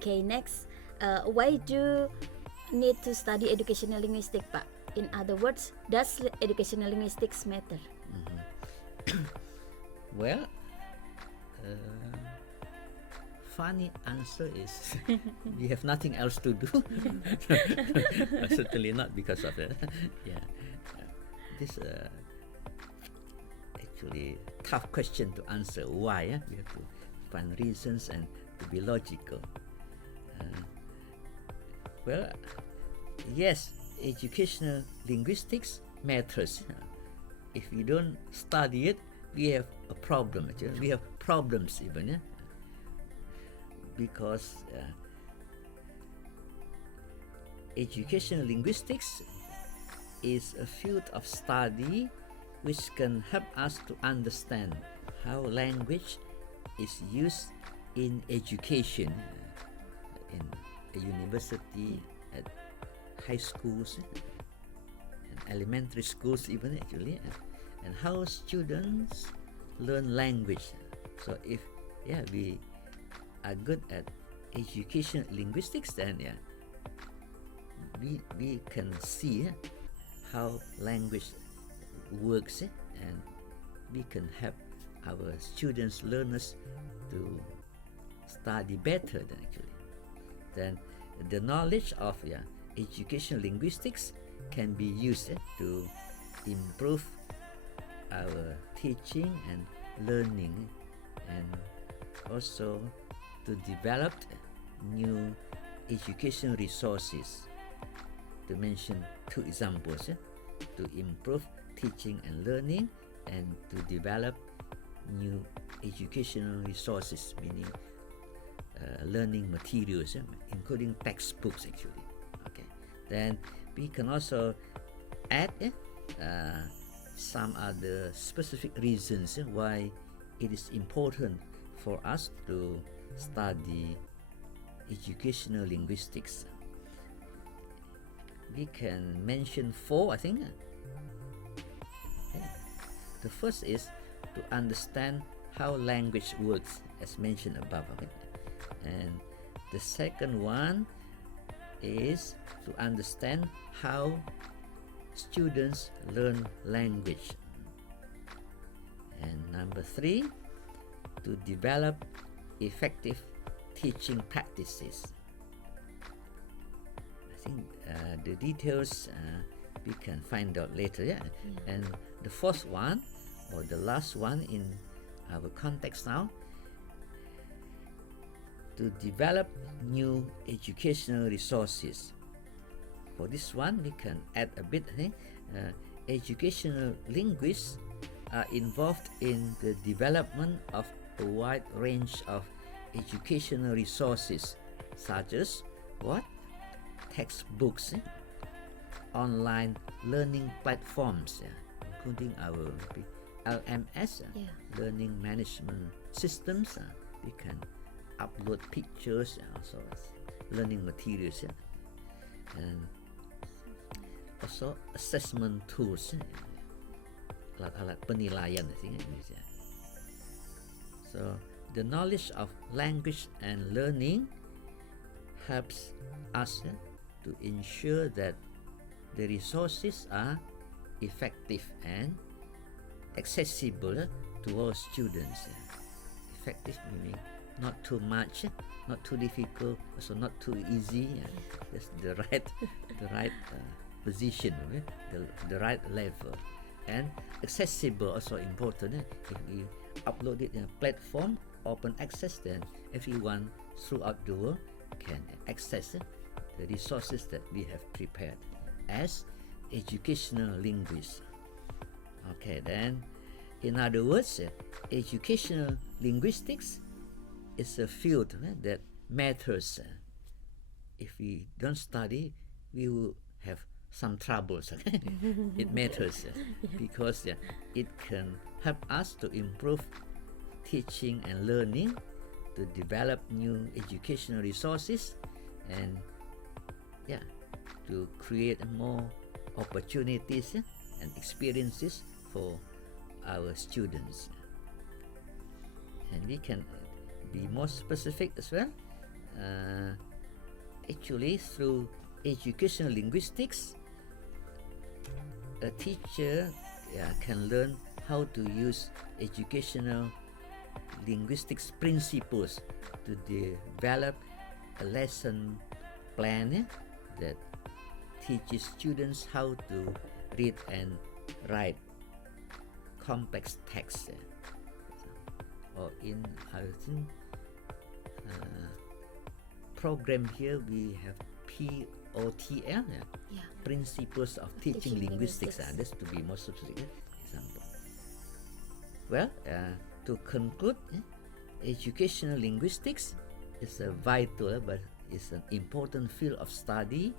Okay, next, why do need to study educational linguistics, Pak? In other words, does educational linguistics matter? Well, uh, funny answer is we have nothing else to do. Certainly not because of that. Yeah, this actually tough question to answer. Why? We have to find reasons and to be logical. Well, yes, educational linguistics matters. If we don't study it, we have a problem. Actually. We have problems even, yeah? Because educational linguistics is a field of study which can help us to understand how language is used in education, in a university, at high schools, and elementary schools even actually, and how students learn language. So if we are good at education linguistics, then we can see how language works, and we can help our students, learners to study better than actually. Then the knowledge of educational linguistics can be used to improve our teaching and learning, and also to develop new education resources. To mention two examples, to improve teaching and learning, and to develop new educational resources, meaning learning materials, including textbooks actually. Okay, then we can also add some other specific reasons why it is important for us to study educational linguistics. We can mention four, I think. Okay. The first is to understand how language works, as mentioned above. Okay? And the second one is to understand how students learn language. And number three, to develop effective teaching practices. I think the details we can find out later. Yeah? And the fourth one, or the last one in our context now, to develop new educational resources. For this one, we can add a bit. Educational linguists are involved in the development of a wide range of educational resources, such as what? Textbooks, online learning platforms, including our LMS, learning management systems. We can upload pictures, also learning materials, and also assessment tools, alat-alat penilaian, I think. So the knowledge of language and learning helps us to ensure that the resources are effective and accessible to all students. Effective meaning not too much, not too difficult, also not too easy. That's the right position, the right level, and accessible also important. If we upload it in a platform, open access, then everyone throughout the world can access the resources that we have prepared as educational linguists. Okay, then in other words, educational linguistics is a field that matters. If we don't study, we will have some troubles. It matters because it can help us to improve teaching and learning, to develop new educational resources, and to create more opportunities and experiences for our students. And we can be more specific as well. actually through educational linguistics, a teacher can learn how to use educational linguistics principles to develop a lesson plan that teaches students how to read and write complex text. Or in I think program here we have POTL, Yeah. Principles of Teaching Linguistics. That's to be more specific example. Well, to conclude, educational linguistics is a vital but is an important field of study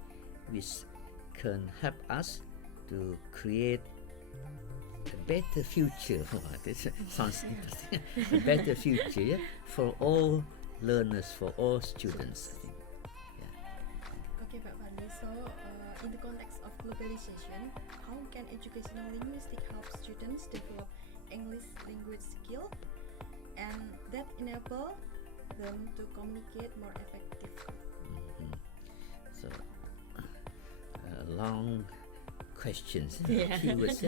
which can help us to create a better future. This sounds interesting. A better future for all learners, for all students. Okay, Pak Fadli. So, in the context of globalization, how can educational linguistics help students develop English language skill and that enable them to communicate more effectively? So, long questions. Yeah. Keywords.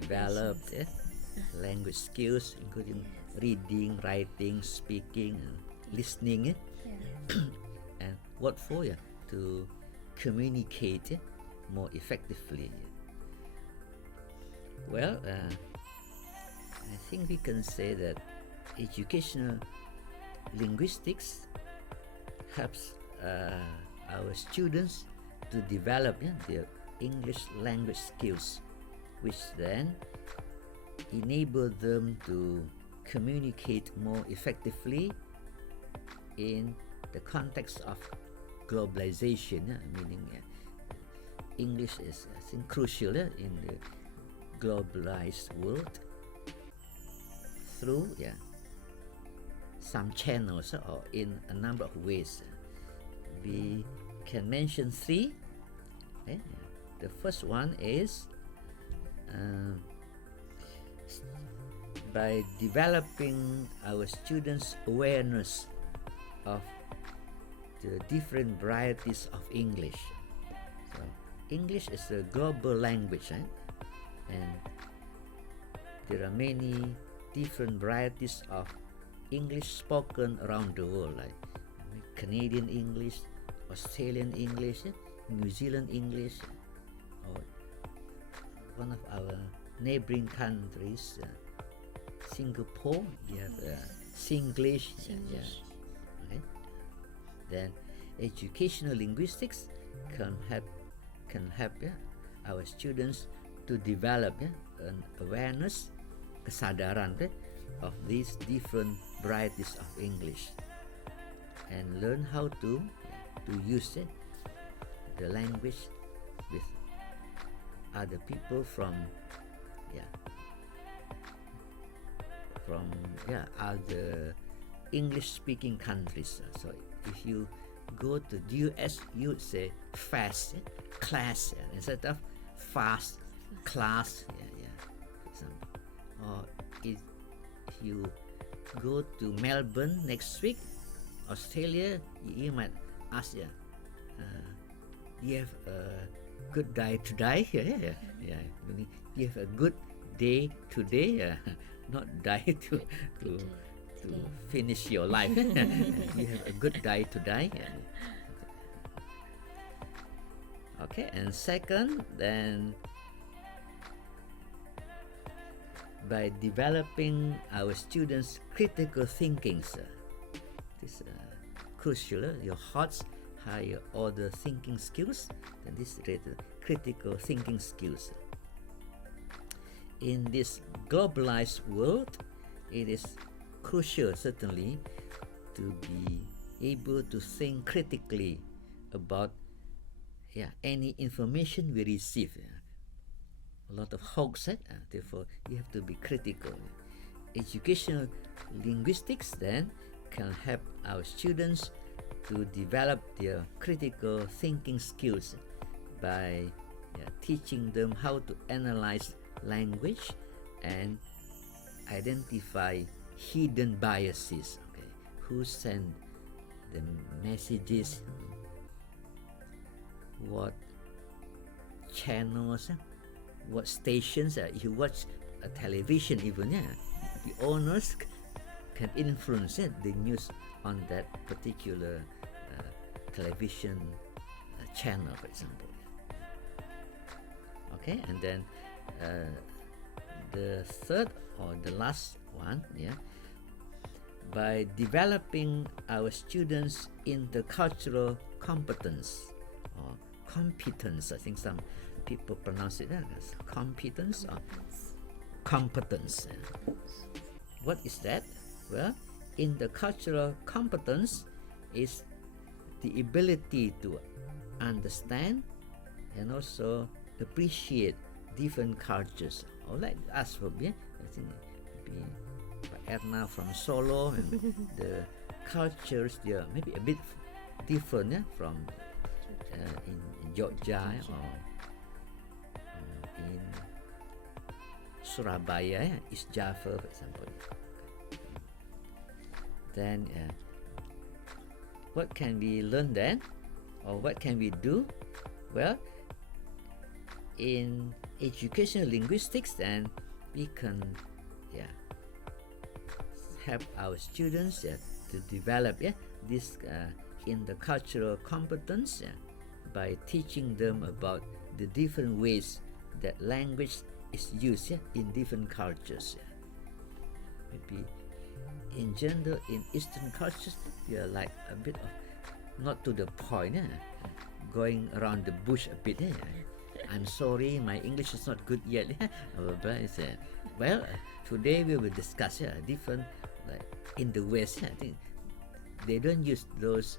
Developed language skills, including reading, writing, speaking, and listening. And what for? To communicate more effectively. Well, I think we can say that educational linguistics helps our students to develop their English language skills, which then enable them to communicate more effectively in the context of globalization, meaning English is, I think, crucial in the globalized world through some channels or in a number of ways. We can mention three. The first one is by developing our students' awareness of the different varieties of English. So English is a global language, and there are many different varieties of English spoken around the world, like Canadian English, Australian English, New Zealand English, or one of our neighboring countries, Singapore, you have Singlish. Right? Then educational linguistics can help our students to develop an awareness, kesadaran of these different varieties of English, and learn how to use the language with other people from other English speaking countries. So if you go to the US, you would say fast class instead of fast class, for example. Or if you go to Melbourne next week, Australia, you might ask, you have a good day today? Meaning you have a good day today, not die to finish your life. You have a good day today. Okay, and second, then by developing our students' critical thinking, this crucial. Your hearts higher order thinking skills, and this related critical thinking skills. In this globalized world, it is crucial certainly to be able to think critically about any information we receive. A lot of hoax, therefore you have to be critical. Educational linguistics then can help our students to develop their critical thinking skills by teaching them how to analyze language and identify hidden biases, who send the messages, what channels, what stations. You watch a television even, the owners can influence the news on that particular television channel, for example. Okay, and then the third or the last one, by developing our students in the cultural competence or competence. I think some people pronounce it as competence or competence. What is that? Well, in the cultural competence is the ability to understand and also appreciate different cultures. Or like us from I think maybe Erna from Solo, and the cultures they are maybe a bit different from in Jogja or in Surabaya, East Java, for example. Then what can we learn then, or what can we do? Well, in educational linguistics, then we can help our students to develop this in the cultural competence by teaching them about the different ways that language is used in different cultures. Maybe in general, in Eastern cultures, we are like a bit of not to the point, going around the bush a bit. I'm sorry, my English is not good yet. Well, today we will discuss different, like in the West, I think they don't use those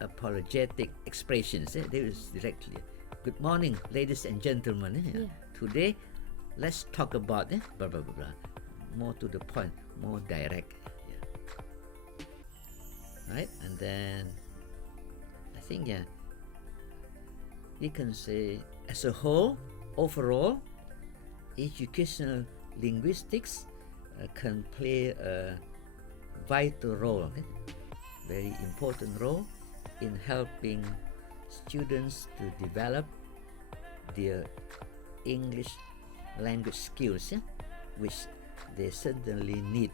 apologetic expressions. They use directly, good morning, ladies and gentlemen. Today, let's talk about blah, blah, blah, blah. More to the point, more direct. Right? And then I think we can say as a whole, overall, educational linguistics can play a vital role, very important role in helping students to develop their English language skills, which they certainly need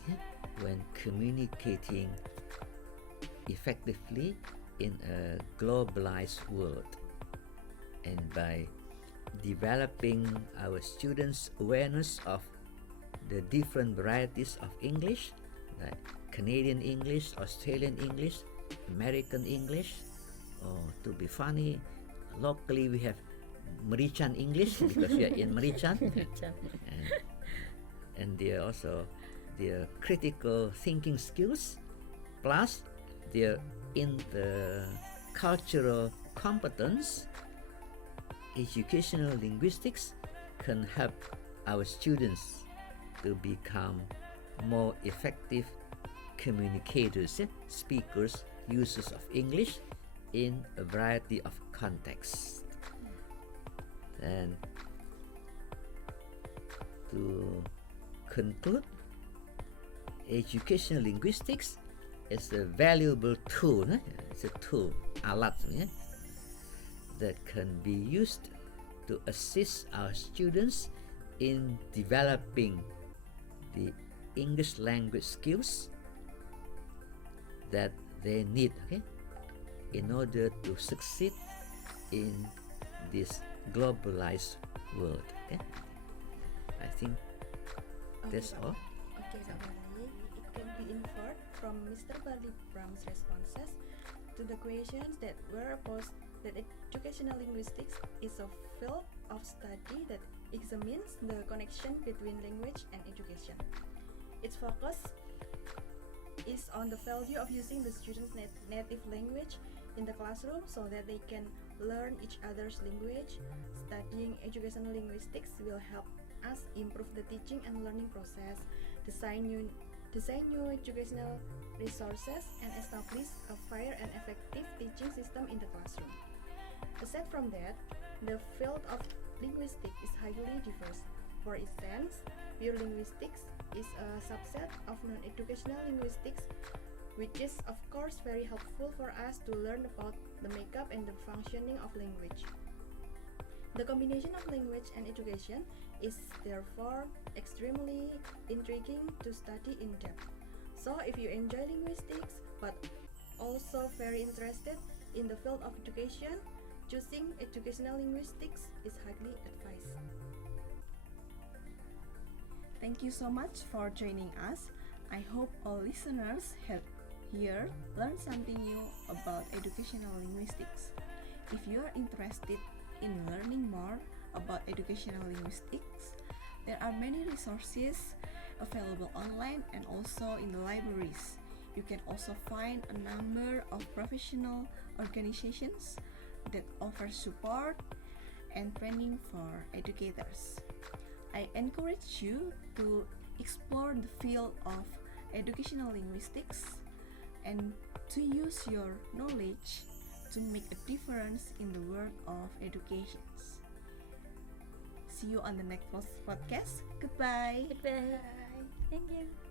when communicating effectively in a globalized world. And by developing our students' awareness of the different varieties of English, like Canadian English, Australian English, American English, or to be funny, locally we have Mauritian English because we are in Mauritian. And they are also their critical thinking skills, plus their intercultural competence. Educational linguistics can help our students to become more effective communicators, speakers, users of English in a variety of contexts. And to conclude, educational linguistics is a valuable tool. It's a tool, alat, that can be used to assist our students in developing the English language skills that they need, in order to succeed in this globalized world. I think that's all. Okay, Pak Barli, it can be inferred from Mr. Barli Bram's responses to the questions that were posed that educational linguistics is a field of study that examines the connection between language and education. Its focus is on the value of using the students' native language in the classroom so that they can learn each other's language. Studying educational linguistics will help us improve the teaching and learning process, design new educational resources, and establish a fair and effective teaching system in the classroom. Aside from that, the field of linguistics is highly diverse. For instance, pure linguistics is a subset of non-educational linguistics which is of course very helpful for us to learn about the makeup and the functioning of language. The combination of language and education is therefore extremely intriguing to study in depth. So if you enjoy linguistics but also very interested in the field of education, choosing educational linguistics is highly advised. Thank you so much for joining us. I hope all listeners have here learned something new about educational linguistics. If you are interested in learning more about educational linguistics, there are many resources available online and also in the libraries. You can also find a number of professional organizations that offer support and training for educators. I encourage you to explore the field of educational linguistics and to use your knowledge to make a difference in the world of education. See you on the next podcast. Goodbye. Goodbye. Thank you.